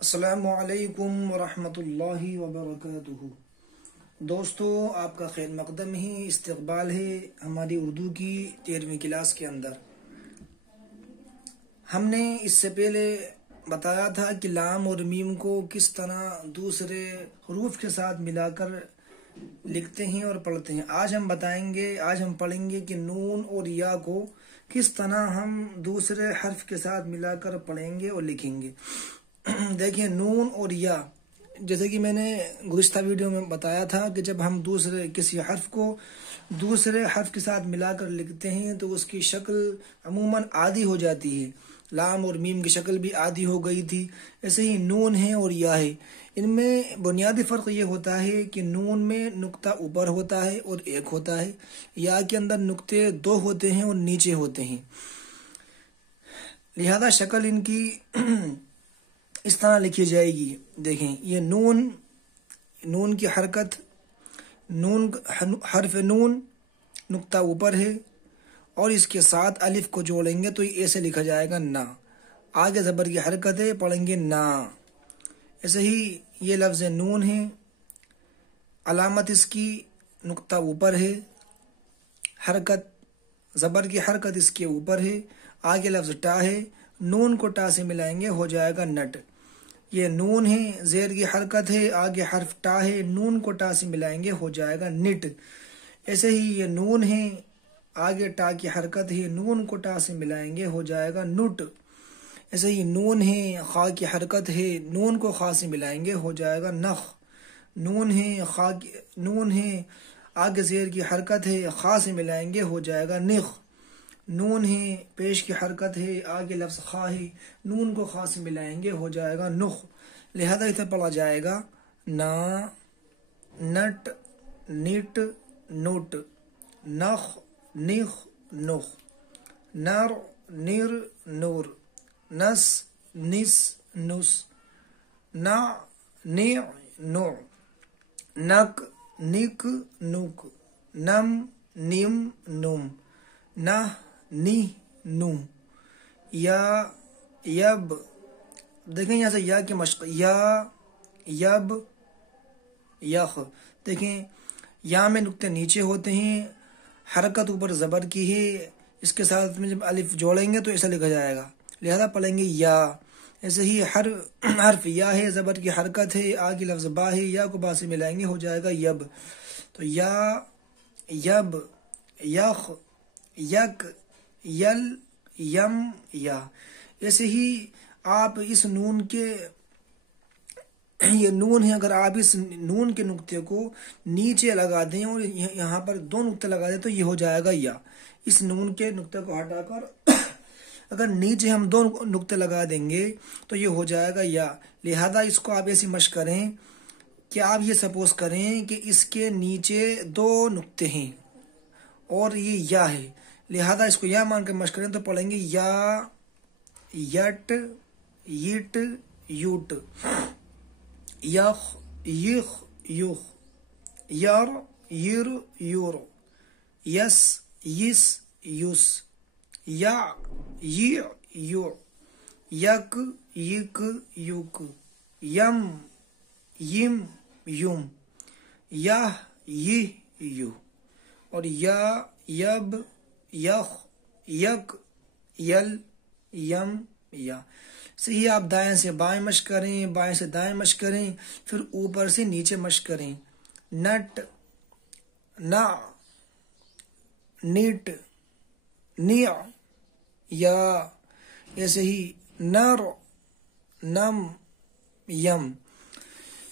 السلام علیکم ورحمۃ اللہ وبرکاتہ۔ دوستو، آپ کا خیر مقدم ہی استقبال ہے ہماری اردو کی 13ویں کلاس کے اندر۔ ہم نے اس سے پہلے بتایا تھا کہ لام اور میم کو کس طرح دوسرے حروف کے ساتھ ملا کر لکھتے ہیں اور پڑھتے ہیں۔ آج ہم پڑھیں گے کہ نون اور یا کو کس طرح ہم دوسرے حرف کے ساتھ ملا کر پڑھیں گے اور لکھیں گے۔ دیکھیں، نون اور یا، جیسے کہ میں نے گزشتہ ویڈیو میں بتایا تھا کہ جب ہم کسی حرف کو دوسرے حرف کے ساتھ ملا کر لکھتے ہیں تو اس کی شکل عموماً آدھی ہو جاتی ہے۔ لام اور میم کی شکل بھی آدھی ہو گئی تھی، ایسے ہی نون ہے اور یا ہے۔ ان میں بنیادی فرق یہ ہوتا ہے کہ نون میں نقطہ اوپر ہوتا ہے اور ایک ہوتا ہے، یا کے اندر نقطے 2 ہوتے ہیں اور نیچے ہوتے ہیں، لہذا شکل ان کی اس طرح لکھی جائے گی۔ دیکھیں، یہ نون کی حرکت، حرف نون نقطہ اوپر ہے اور اس کے ساتھ الف کو جوڑیں گے تو یہ ایسے لکھا جائے گا نا۔ آگے زبر کی حرکت ہے، پڑھیں گے نا۔ ایسے ہی یہ لفظ نون ہے، علامت اس کی نقطہ اوپر ہے، حرکت زبر کی حرکت اس کے اوپر ہے۔ آگے لفظ ٹا ہے، نون کو ٹا سے ملائیں گے ہو جائے گا نٹ۔ یہ نون ہے، زیر کی حرکت ہے، آگے حرف ٹا ہے، نون کو ٹا سے ملائیں گے ہو جائے گا نٹ۔ ایسے ہی یہ نون ہے، آگے ٹا کی حرکت ہے، نون کو ٹا سے ملائیں گے ہو جائے گا نٹ۔ ایسے ہی نون ہے، خا کی حرکت ہے، نون کو خا سے ملائیں گے ہو جائے گا نخ۔ نون ہے، آگے زیر کی حرکت ہے، خا سے ملائیں گے ہو جائے گا نخ۔ نون ہے، پیش کی حرکت ہے، آگے لفظ خا ہے، نون کو خا سے ملائیں گے ہو جائے گا نخ۔ لہذا اسے پڑھا جائے گا نا، نٹ، نٹ، نوٹ، نخ، نخ، نخ، نر، نر، نور، نس، نس، نس، نع، نع، نوع، نک، نک، نک، نم، نم، نم، نہ، نی، نو، یا، یب۔ دیکھیں یہاں سے یا کی مشق، یا، یب، یخ۔ دیکھیں، یا میں نقطے نیچے ہوتے ہیں، حرکت اوپر زبر کی ہے، اس کے ساتھ میں جب الف جوڑیں گے تو ایسا لکھا جائے گا، لہذا پڑھیں گے یا۔ ایسے ہی حرف یا ہے، زبر کی حرکت ہے، آگے لفظ با ہے، یا کو با سے ملائیں گے ہو جائے گا یب۔ تو یا، یب، یخ، یک، یل، یم، یا۔ ایسے ہی آپ اس نون کے، یہ نون ہے، اگر آپ اس نون کے نقطے کو نیچے لگا دیں اور یہاں پر 2 نقطے لگا دیں تو یہ ہو جائے گا یا۔ اس نون کے نقطے کو ہٹا کر اگر نیچے ہم 2 نقطے لگا دیں گے تو یہ ہو جائے گا یا۔ لہذا اس کو آپ ایسی مشق کریں کہ آپ یہ سپوز کریں کہ اس کے نیچے 2 نقطے ہیں اور یہ یا ہے، لہذا اس کو یا مان کر مشق کریں تو پڑھیں گے یا، یٹ، یٹ، یوٹ، یخ، یخ، یخ، یر، یر، یور، یس، یس، یس، یا، ی، یو، یک، یک، یوک، یم، یم، یم، یہ، یہ، یو، اور یا، یب، یخ، یک، یل، یم، یا۔ صحیح آپ دائیں سے بائیں مشق کریں، بائیں سے دائیں مشق کریں، پھر اوپر سے نیچے مشق کریں۔ نٹ، نع، نیٹ، نیع، یا۔ ایسے ہی نر، نم، یم۔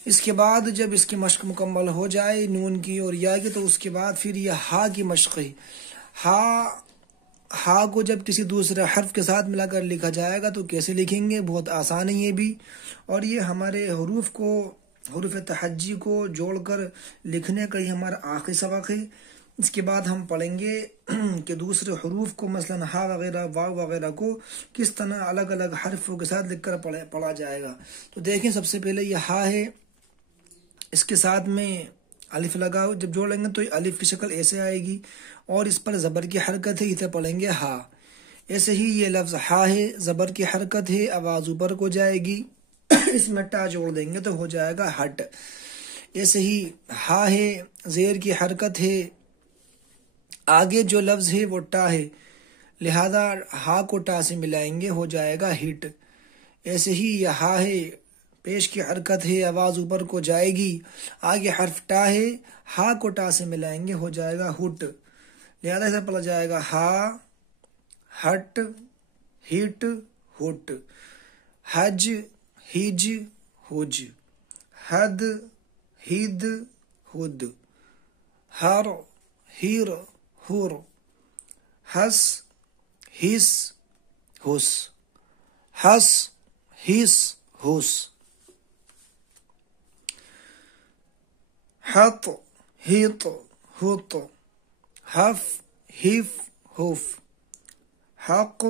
اس کے بعد جب اس کی مشق مکمل ہو جائے نون کی اور یا کی تو اس کے بعد پھر یہ ہا کی مشق ہے۔ ہا کو جب کسی دوسرے حرف کے ساتھ ملا کر لکھا جائے گا تو کیسے لکھیں گے؟ بہت آسان ہے یہ بھی، اور یہ ہمارے حروف تہجی کو جوڑ کر لکھنے کا ہی ہمارا آخری سبق ہے۔ اس کے بعد ہم پڑھیں گے کہ دوسرے حروف کو مثلا ہا وغیرہ، واو وغیرہ کو کس طرح الگ الگ حرفوں کے ساتھ لکھ کر پڑھا جائے گا۔ تو دیکھیں، سب سے پہلے یہ ہا ہے، اس کے ساتھ میں الف لگاؤ، جب جوڑیں گے تو الف کی شکل ایسے آئے گی اور اس پر زبر کی حرکت ہے، اسے پڑھیں گے ہا۔ ایسے ہی یہ لفظ ہا ہے، زبر کی حرکت ہے، آواز اوپر کو جائے گی، اس میں ٹا جوڑ دیں گے تو ہو جائے گا ہٹ۔ ایسے ہی ہا ہے، زیر کی حرکت ہے، آگے جو لفظ ہے وہ ٹا ہے، لہذا ہا کو ٹا سے ملائیں گے، ہو جائے گا ہٹ۔ ایسے ہی یہ ہا ہے، پیش کی حرکت ہے، آواز اوپر کو جائے گی، آگے حرف ٹا ہے، ہا کو ٹا سے ملائیں گے، ہو جائے گا ہٹ۔ لہذا اسے پڑھا جائے گا ہا، ہٹ، ہٹ، ہٹ۔ حج، ہج، ہج۔ حد، ہد، ہد۔ ہر، ہر، ہر۔ ہس، ہس، ہس۔ ہس، ہس، ہس۔ حط، ہط، ہط۔ حف، ہف، ہف۔ حق،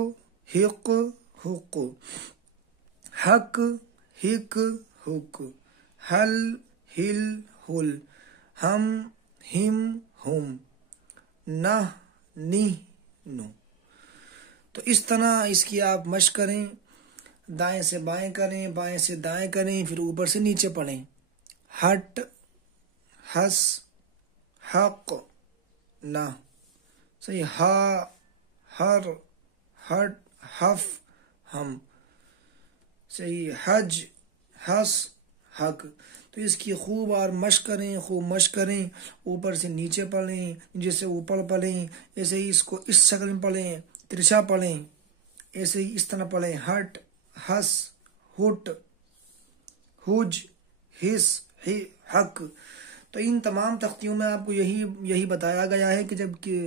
حق، حق۔ حق، حق، حق۔ حل، ہل، ہل۔ ہم، ہم، ہم۔ نہ، نہ، نو۔ تو اس طرح اس کی آپ مشق کریں، دائیں سے بائیں کریں، بائیں سے دائیں کریں، پھر اوپر سے نیچے پڑھیں۔ ہٹ، ہس، حق، نہ۔ صحیح، ہا، ہر، ہٹ، ہف، ہم۔ صحیح، حج، ہس، حق۔ تو اس کی خوب اور مشق کریں، خوب مشق کریں، اوپر سے نیچے پڑھیں، نیچے سے اوپر پڑھیں، ایسے ہی اس کو اس شکل میں پڑھیں، ترچھا پڑھیں، ایسے ہی اس طرح پڑھیں، ہٹ، ہس، ہٹ، ہج، ہس، حق۔ تو ان تمام تختیوں میں آپ کو یہی بتایا گیا ہے کہ جب کہ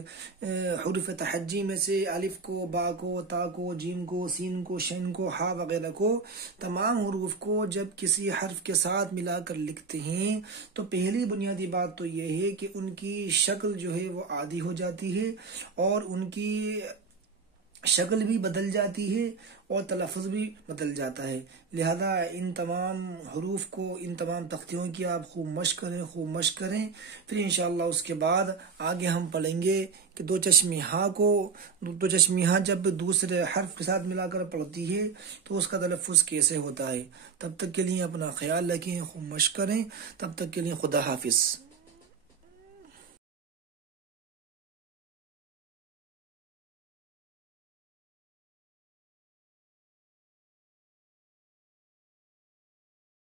حروف تحجی میں سے الف کو، با کو، تا کو، جیم کو، سین کو، شین کو، ہا وغیرہ کو، تمام حروف کو جب کسی حرف کے ساتھ ملا کر لکھتے ہیں تو پہلی بنیادی بات تو یہ ہے کہ ان کی شکل جو ہے وہ عادی ہو جاتی ہے، اور ان کی شکل بھی بدل جاتی ہے اور تلفظ بھی بدل جاتا ہے۔ لہذا ان تمام حروف کو، ان تمام تختیوں کی آپ خوب مشق کریں، خوب مشق کریں، پھر انشاءاللہ اس کے بعد آگے ہم پڑھیں گے کہ دو چشمی ہاں کو، دو چشمی ہاں جب دوسرے حرف کے ساتھ ملا کر پڑھتی ہے تو اس کا تلفظ کیسے ہوتا ہے۔ تب تک کے لیے اپنا خیال رکھیں، خوب مشق کریں، تب تک کے لیے خدا حافظ۔